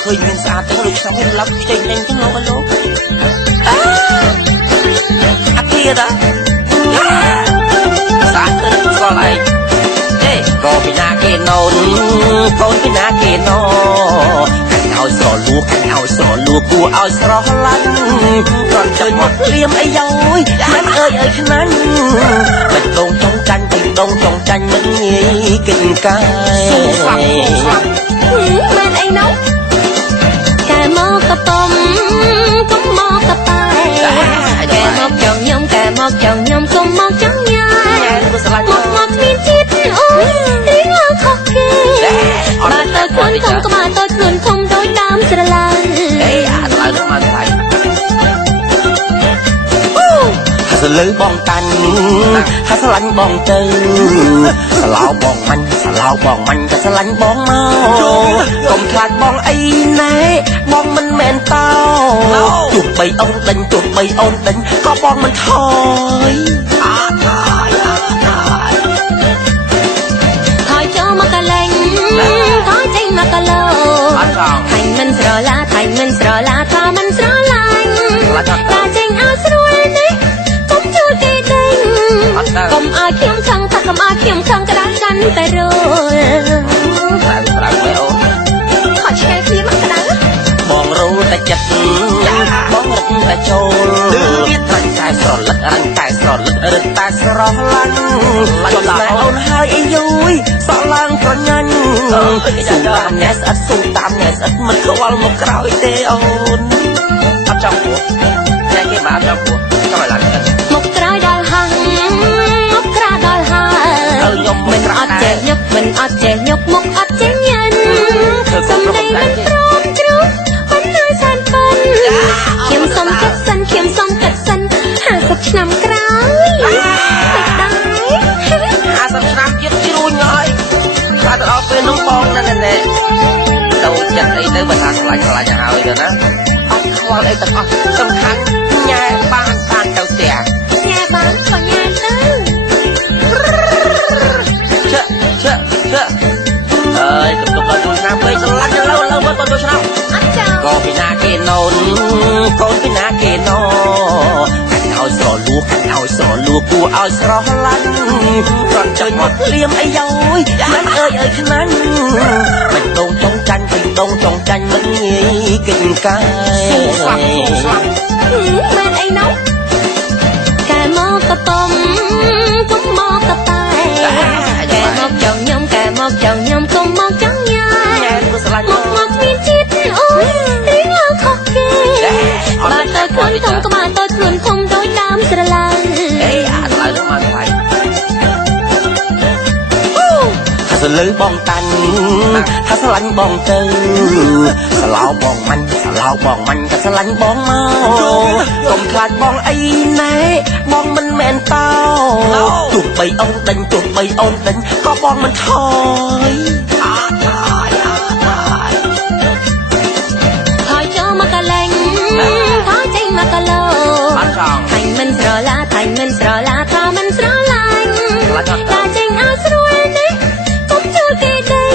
เคยមានស្អាតទៅលោកឆ្នាំនេះឡប់ផ្ទៃnhanhទៅលោកអលោកអាធិរស្អាតទៅស្គាល់អីក៏ពីណាគេណូនកូនពីណាគេណូឲ្យស្រលួខាងឲ្យស្រលួគួរឲ្យស្រស់ឡាញ់គ្រាន់តែមកលៀមអីយ៉យមិនអើយខ្នាញ់មិនដងចង់ចាញ់មិនដងចង់ចាញ់មិនងាយគិតកាយមិនអីណូកែមកកប៉ុមកុំមកកប៉ែកែមកចង់ខ្ញុំកែមកចង់ខ្ញុំកុំមកចង់ញ៉ាមកមានចិត្តអូយរៀងឡើងខុសគេបាទទៅខ្លួនធំក្បាលទៅខ្លួនធំដូចដើមស្រឡាញ់អីអាឡើយនឹងមកថ្លៃសលើបងតាញ់ហើយស្រឡាញ់បងទៅស្លោបងមាញ់ស្លោបងមាញ់ក៏ស្រឡាញ់បងមកកុំខ្លាចបងអីណែបងមិនមែនតោទោះបីអូនដេញទោះបីអូនដេញក៏បងមិនថយថយចូលមកកលែងថយចេញមកកលោថៃមិនស្រឡាថៃមិនស្រឡាថាមិនស្រឡាញ់តែចេញឲ្យស្រួលនេះកុំជួយគេដេញកុំឲ្យខ្ញុំខឹងថាកុំឲ្យខ្ញុំខឹងក្តៅកាន់តែរលប្រាប់ទៅអូខត់ឆ្កែគ្នាមកក្តៅបងរូលតែចិត្តបងរឹកតែចូលរាងកាយស្រលឹករឹងកាយស្រលឹករឹកតែស្រស់ឡាញ់ចំតែអូនហើយអីយយសក់ឡើងប្រញាញ់ស៊ូតាមអ្នកស្អិតស៊ូតាមអ្នកស្អិតមិនខ្វល់មកក្រោយទេអូនអត់ចង់ព្រោះតែគេមកអត់ចង់ព្រោះចង់ឲ្យឡើងចិត្តមកក្រោយដល់ហាំមកក្រៅដល់ហើយខ្ញុំមិនអត់ចេះញឹកមិនអត់ចេះញឹកមុខអត់ចេះញ៉ាំសំដីមិនព្រមជ្រុះមិននៅសានប៉ិនខ្ញុំសុំគិតសិនខ្ញុំសុំគិតសិន50ឆ្នាំក្រោយតែដែរ50ឆ្នាំទៀតជ្រួញហើយតែដល់ពេលនោះបងណែទៅចិត្តអីទៅបើថាឆ្លាញ់ហើយទៅណាអត់ខ្វល់អីទាំងអស់សំខាន់ញ៉ែបានទៅផ្ទះញ៉ែបានក៏ញ៉ែទៅអើយទុកដល់ទូឆ្នាំពេកឆ្លាញ់លើមើលកូនទូឆ្នាំអត់ចោលក៏ពីណាគេណូនកូនពីណាគេណូឲ្យស្រលួខាងឲ្យស្រលួគួរឲ្យស្រស់ឡាញ់គ្រាន់តែមកលៀមអីយ៉យមិនអើយខ្នាញ់មិនដងចង់ចាញ់មិនដងចង់ចាញ់មិនងាយគិតកាយមិនអីណូកែមកកប៉ុមកុំមកកប៉ែកែមកចង់ខ្ញុំកែមកចង់ខ្ញុំកុំមកចង់ញ៉ាមកមានចិត្តអូយរៀងឡើងខុសគេបាទទៅខ្លួនធំក្បាលទៅខ្លួនធំដូចដើមស្រឡាញ់អីអាឡើយនឹងមកថ្លៃសលើបងតាញ់ហើយស្រឡាញ់បងទៅស្លោបងមាញ់ស្លោបងមាញ់ក៏ស្រឡាញ់បងមកកុំខ្លាចបងអីណែបងមិនមែនតោទោះបីអូនដេញទោះបីអូនដេញក៏បងមិនថយថយចូលមកកលែងថយចេញមកកលោថៃមិនស្រឡាថៃមិនស្រឡាថាមិនស្រឡាញ់តែចេញឲ្យស្រួលនេះកុំជួយគេដេញ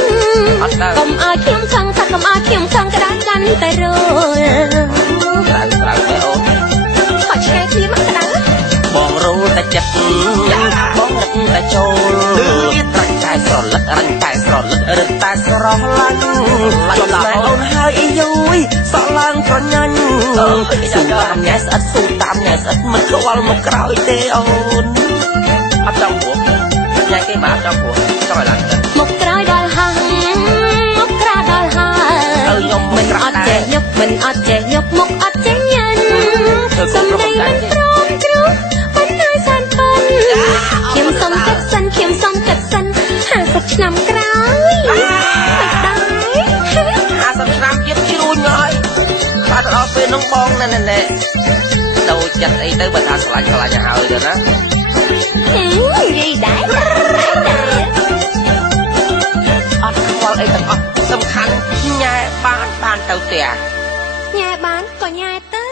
កុំឲ្យខ្ញុំខឹងថាកុំឲ្យខ្ញុំខឹងក្តៅកាន់តែរលប្រាប់ទៅអូខត់ឆ្កែគ្នាមកក្តៅបងរូលតែចិត្តបងរឹកតែចូលរាងកាយស្រលឹករឹងកាយស្រលឹករឹកតែស្រស់ឡាញ់ចំតែអូនហើយអីយយសក់ឡើងប្រញាញ់ស៊ូតាមអ្នកស្អិតស៊ូតាមអ្នកស្អិតមិនខ្វល់មកក្រោយទេអូនអត់ចង់ព្រោះញ៉ៃគេមកអត់ចង់ព្រោះចង់ឲ្យឡើងចិត្តមកក្រោយដល់ហាំមកក្រៅដល់ហើយខ្ញុំមិនអត់ចេះញឹកមិនអត់ចេះញឹកមុខអត់ចេះញ៉ាំសំដីមិនព្រមជ្រុះមិននៅសានប៉ិនខ្ញុំសុំគិតសិនខ្ញុំសុំគិតសិន50ឆ្នាំក្រោយតែដែរ50ឆ្នាំទៀតជ្រួញហើយតែដល់ពេលនោះបងណែទៅចិត្តអីទៅបើថាឆ្លាញ់ហើយទៅណានិយាយដែរអត់ខ្វល់អីទាំងអស់សំខាន់ញ៉ែបានទៅផ្ទះញ៉ែបានក៏ញ៉ែទៅ